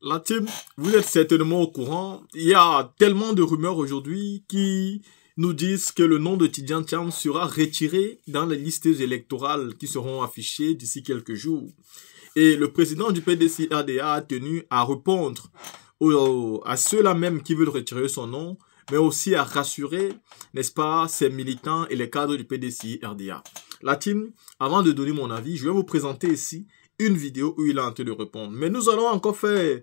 La team, vous êtes certainement au courant. Il y a tellement de rumeurs aujourd'hui qui nous disent que le nom de Tidjane Thiam sera retiré dans les listes électorales qui seront affichées d'ici quelques jours. Et le président du PDCI-RDA a tenu à répondre à ceux-là même qui veulent retirer son nom, mais aussi à rassurer, n'est-ce pas, ses militants et les cadres du PDCI-RDA. La team, avant de donner mon avis, je vais vous présenter ici une vidéo où il a tenté de répondre. Mais nous allons encore faire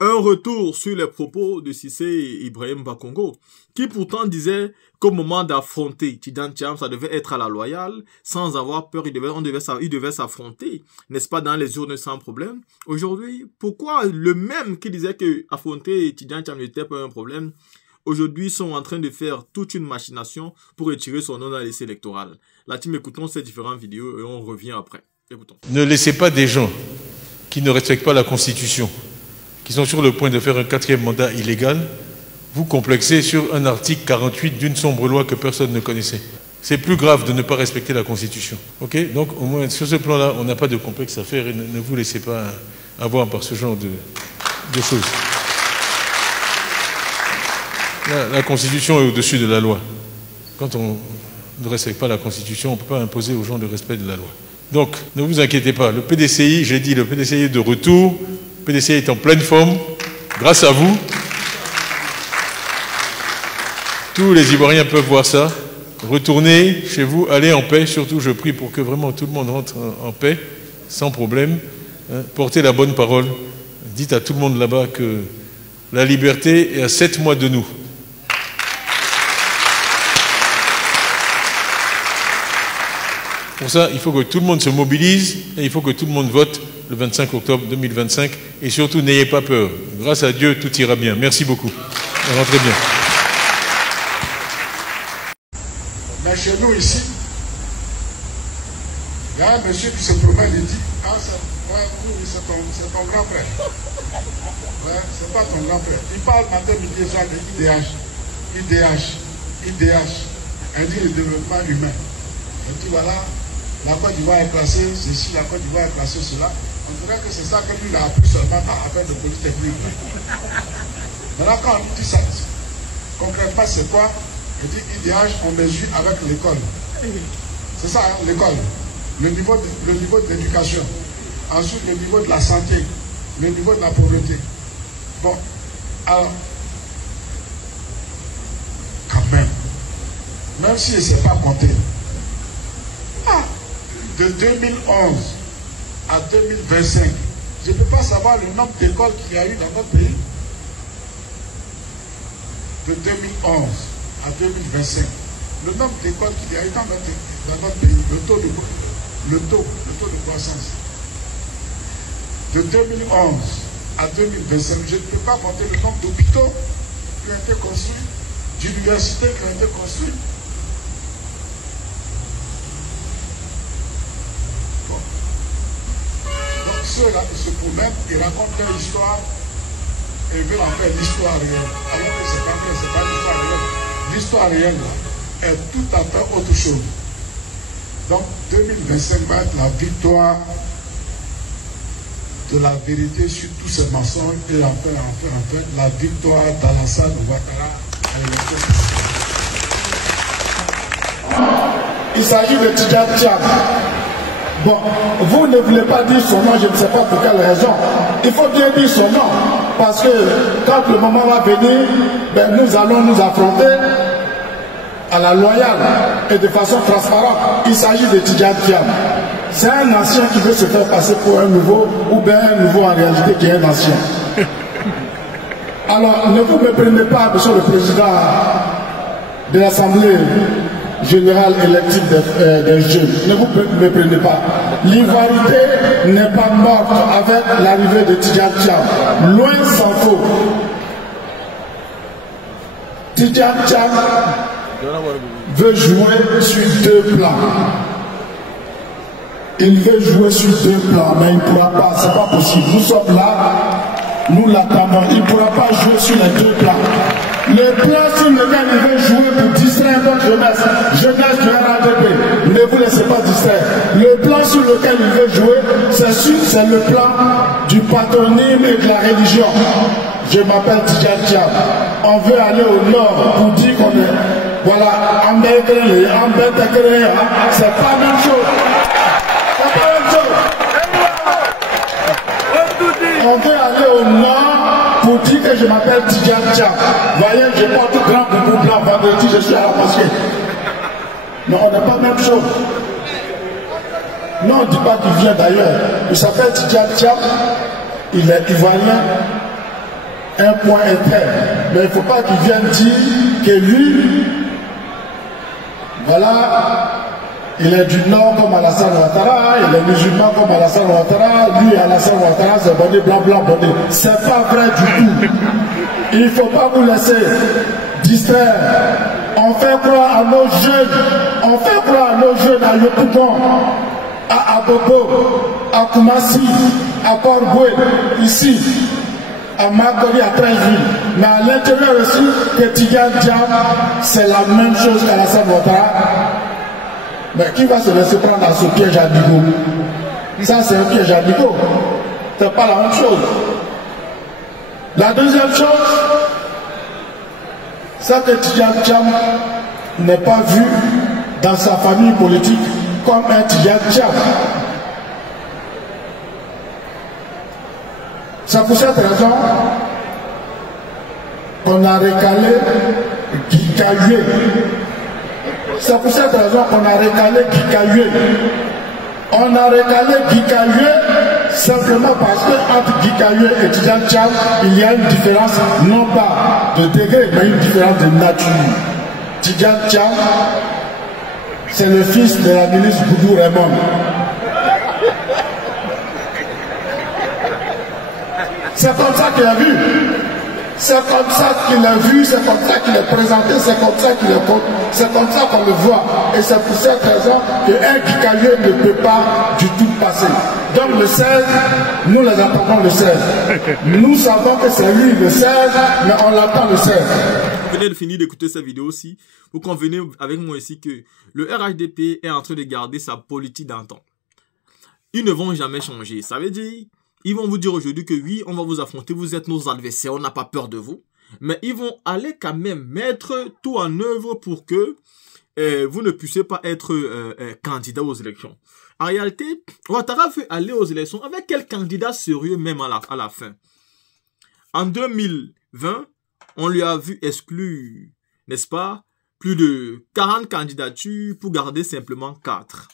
un retour sur les propos de Cissé Ibrahim Bakongo, qui pourtant disait qu'au moment d'affronter Tidjane Thiam, ça devait être à la loyale, sans avoir peur, il devait s'affronter, n'est-ce pas, dans les urnes sans problème. Aujourd'hui, pourquoi le même qui disait que affronter Tidjane Thiam n'était pas un problème, aujourd'hui sont en train de faire toute une machination pour retirer son nom dans la liste électorale? La team, écoutons ces différentes vidéos et on revient après. Écoutons. Ne laissez pas des gens qui ne respectent pas la Constitution, qui sont sur le point de faire un 4e mandat illégal, vous complexer sur un article 48 d'une sombre loi que personne ne connaissait. C'est plus grave de ne pas respecter la Constitution. Ok? Donc au moins sur ce plan-là, on n'a pas de complexe à faire et ne vous laissez pas avoir par ce genre de choses. La Constitution est au-dessus de la loi. Quand on ne respecte pas la Constitution, on ne peut pas imposer aux gens le respect de la loi. Donc, ne vous inquiétez pas, le PDCI, j'ai dit, le PDCI est de retour, le PDCI est en pleine forme, grâce à vous. Tous les Ivoiriens peuvent voir ça. Retournez chez vous, allez en paix, surtout je prie pour que vraiment tout le monde rentre en paix, sans problème. Portez la bonne parole, dites à tout le monde là-bas que la liberté est à 7 mois de nous. Pour ça, il faut que tout le monde se mobilise et il faut que tout le monde vote le 25 octobre 2025. Et surtout, n'ayez pas peur. Grâce à Dieu, tout ira bien. Merci beaucoup. Rentrez bien. Mais chez nous, ici, il y a un monsieur qui se promène et dit « Ah, c'est ton grand frère. Ouais, c'est pas ton grand frère. » Il parle matin, midi et soir de IDH. Elle dit le développement humain. Elle dit voilà, la Côte d'Ivoire est classée ceci, la Côte d'Ivoire est classée cela. On dirait que c'est ça que lui il a appris seulement par affaire de politique publique. Maintenant, quand on dit ça, concrètement, c'est quoi? On dit IDH, on mesure avec l'école. C'est ça, hein, l'école. Le niveau de l'éducation. Ensuite, le niveau de la santé. Le niveau de la pauvreté. Bon, alors, quand même si je ne sais pas compter, de 2011 à 2025, je ne peux pas savoir le nombre d'écoles qu'il y a eu dans notre pays. De 2011 à 2025, le nombre d'écoles qu'il y a eu dans notre pays, le taux de croissance. De 2011 à 2025, je ne peux pas compter le nombre d'hôpitaux qui ont été construits, d'universités qui ont été construites. Ceux-là qui se promènent, ils racontent leur histoire et veulent en faire l'histoire réelle. Alors que ce n'est pas l'histoire réelle. L'histoire réelle là, est tout à fait autre chose. Donc 2025 va être la victoire de la vérité sur tous ces mensonges et enfin, la victoire d'Alassane Ouattara à l'élection. Il s'agit de Tidjane Thiam. Bon, vous ne voulez pas dire son nom, je ne sais pas pour quelle raison. Il faut bien dire son nom, parce que quand le moment va venir, ben, nous allons nous affronter à la loyale et de façon transparente. Il s'agit de Tidjane Thiam. C'est un ancien qui veut se faire passer pour un nouveau, ou bien un nouveau en réalité qui est un ancien. Alors, ne vous méprenez pas, monsieur le président de l'Assemblée générale élective des jeunes. Ne vous méprenez pas. L'ivoirité n'est pas morte avec l'arrivée de Tidjane Thiam. Loin s'en faut. Tidjane Thiam veut jouer sur 2 plans. Il veut jouer sur 2 plans, mais il ne pourra pas. C'est pas possible. Nous sommes là, nous l'attendons. Il ne pourra pas jouer sur les 2 plans. Le plan sur lequel il veut jouer pour distraire notre jeunesse du RADP, ne vous laissez pas distraire. Le plan sur lequel il veut jouer, c'est c'est le plan du patronyme et de la religion. Je m'appelle Tidjane Thiam. On veut aller au nord pour dire qu'on est... Voilà, c'est pas la même chose. C'est pas la même chose. On veut aller au nord pour dire que je m'appelle Tidjane Thiam. Voyez, je porte grand boubou blanc vendredi, je suis à la mosquée. Non, on n'est pas la même chose. Non, on ne dit pas qu'il vient d'ailleurs. Il s'appelle Tidjane Thiam. Il est ivoirien. Un point interne. Mais il ne faut pas qu'il vienne dire que lui, voilà, il est du Nord comme Alassane Ouattara, il est musulman comme Alassane Ouattara, lui Alassane Ouattara c'est bonnet, blanc, blanc, bonnet. C'est pas vrai du tout. Il ne faut pas vous laisser distraire. On fait croire à nos jeunes, à Yopougon, à Abobo, à Koumassi, à Port-Boué, ici, à Makori, à 13 villes. Mais à l'intérieur aussi, que Tidjane Thiam, c'est la même chose qu'Alassane Ouattara. Mais qui va se laisser prendre dans ce piège à Bigo? Ça, c'est un piège à Bigo. C'est pas la même chose. La deuxième chose, c'est que Tidjane Thiam n'est pas vu dans sa famille politique comme un Tidjane Thiam. C'est pour cette raison qu'on a recalé Guy. C'est pour cette raison qu'on a recalé Guy. On a recalé Guy simplement parce que entre Guy et Tidjane Thiam, il y a une différence, non pas de degré, mais une différence de nature. Tidjane Thiam, c'est le fils de la ministre Boudou Raymond. C'est comme ça qu'il a vu. C'est comme ça qu'il a vu, c'est comme ça qu'il est présenté, c'est comme ça qu'il est compte, c'est comme ça qu'on le voit. Et c'est pour cette raison qu'un Guy ne peut pas du tout passer. Donc le 16, nous les attendons le 16. Nous savons que c'est lui le 16, mais on l'attend le 16. Vous venez de finir d'écouter cette vidéo aussi. Vous convenez avec moi ici que le RHDP est en train de garder sa politique d'antan. Ils ne vont jamais changer. Ça veut dire... Ils vont vous dire aujourd'hui que oui, on va vous affronter, vous êtes nos adversaires, on n'a pas peur de vous. Mais ils vont aller quand même mettre tout en œuvre pour que vous ne puissiez pas être candidat aux élections. En réalité, Ouattara veut aller aux élections avec quel candidat sérieux même à la fin. En 2020, on lui a vu exclure, n'est-ce pas, plus de 40 candidatures pour garder simplement 4.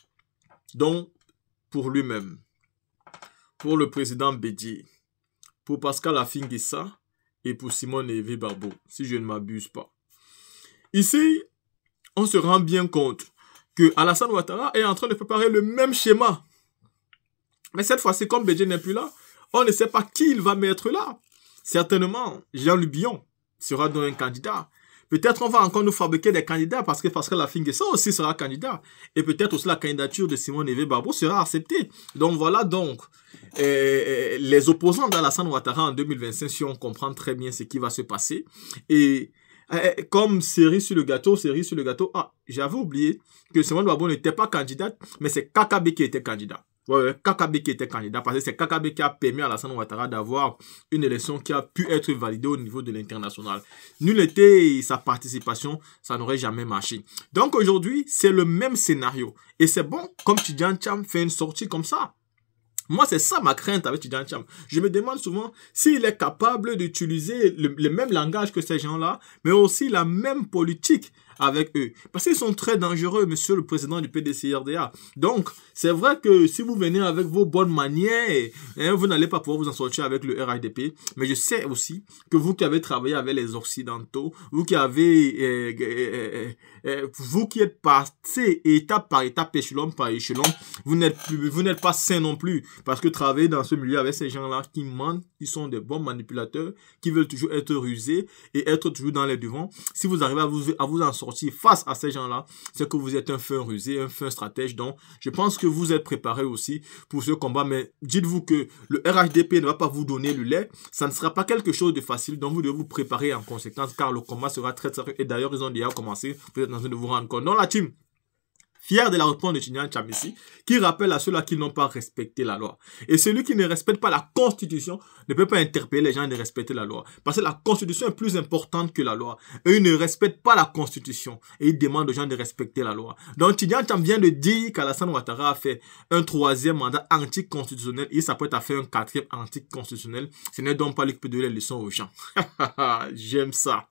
Donc, pour lui-même. Pour le président Bédié, pour Pascal Afingissa et pour Simone Eve Barbeau, si je ne m'abuse pas. Ici, on se rend bien compte que Alassane Ouattara est en train de préparer le même schéma. Mais cette fois-ci, comme Bédié n'est plus là, on ne sait pas qui il va mettre là. Certainement, Jean-Luc Billon sera donc un candidat. Peut-être on va encore nous fabriquer des candidats parce que Pascal Afingissa aussi sera candidat. Et peut-être aussi la candidature de Simone Eve Barbeau sera acceptée. Donc voilà donc. Les opposants d'Alassane Ouattara en 2025, si on comprend très bien ce qui va se passer. Et comme série sur le gâteau, ah, j'avais oublié que Simone Barbeau n'était pas candidate, mais c'est KKB qui était candidat. Ouais, KKB qui était candidat, parce que c'est KKB qui a permis à Alassane Ouattara d'avoir une élection qui a pu être validée au niveau de l'international. Nul n'était sa participation, ça n'aurait jamais marché. Donc aujourd'hui, c'est le même scénario. Et c'est bon, comme Tidjane Thiam fait une sortie comme ça. Moi, c'est ça ma crainte avec Tidjane Thiam. Je me demande souvent s'il est capable d'utiliser le même langage que ces gens-là, mais aussi la même politique avec eux. Parce qu'ils sont très dangereux, monsieur le président du PDCRDA. Donc, c'est vrai que si vous venez avec vos bonnes manières, vous n'allez pas pouvoir vous en sortir avec le RHDP. Mais je sais aussi que vous qui avez travaillé avec les Occidentaux, vous qui avez... vous qui êtes passé étape par étape, échelon par échelon, vous n'êtes pas sain non plus. Parce que travailler dans ce milieu avec ces gens-là qui mentent, qui sont des bons manipulateurs, qui veulent toujours être rusés et être toujours dans les devants, si vous arrivez à vous en sortir face à ces gens-là, c'est que vous êtes un fin rusé, un fin stratège. Donc, je pense que vous êtes préparé aussi pour ce combat. Mais dites-vous que le RHDP ne va pas vous donner le lait. Ça ne sera pas quelque chose de facile. Donc, vous devez vous préparer en conséquence car le combat sera très sérieux. Et d'ailleurs, ils ont déjà commencé. Vous êtes en train de vous rendre compte. Donc, la team, Fier de la réponse de Tidjane Thiam ici, qui rappelle à ceux-là qui n'ont pas respecté la loi. Et celui qui ne respecte pas la Constitution ne peut pas interpeller les gens de respecter la loi. Parce que la Constitution est plus importante que la loi. Eux, ils ne respectent pas la Constitution. Et ils demandent aux gens de respecter la loi. Donc, Tidjane Thiam vient de dire qu'Alassane Ouattara a fait un 3e mandat anticonstitutionnel. Il s'apprête à faire un 4e anticonstitutionnel. Ce n'est donc pas lui qui peut donner les leçons aux gens. J'aime ça.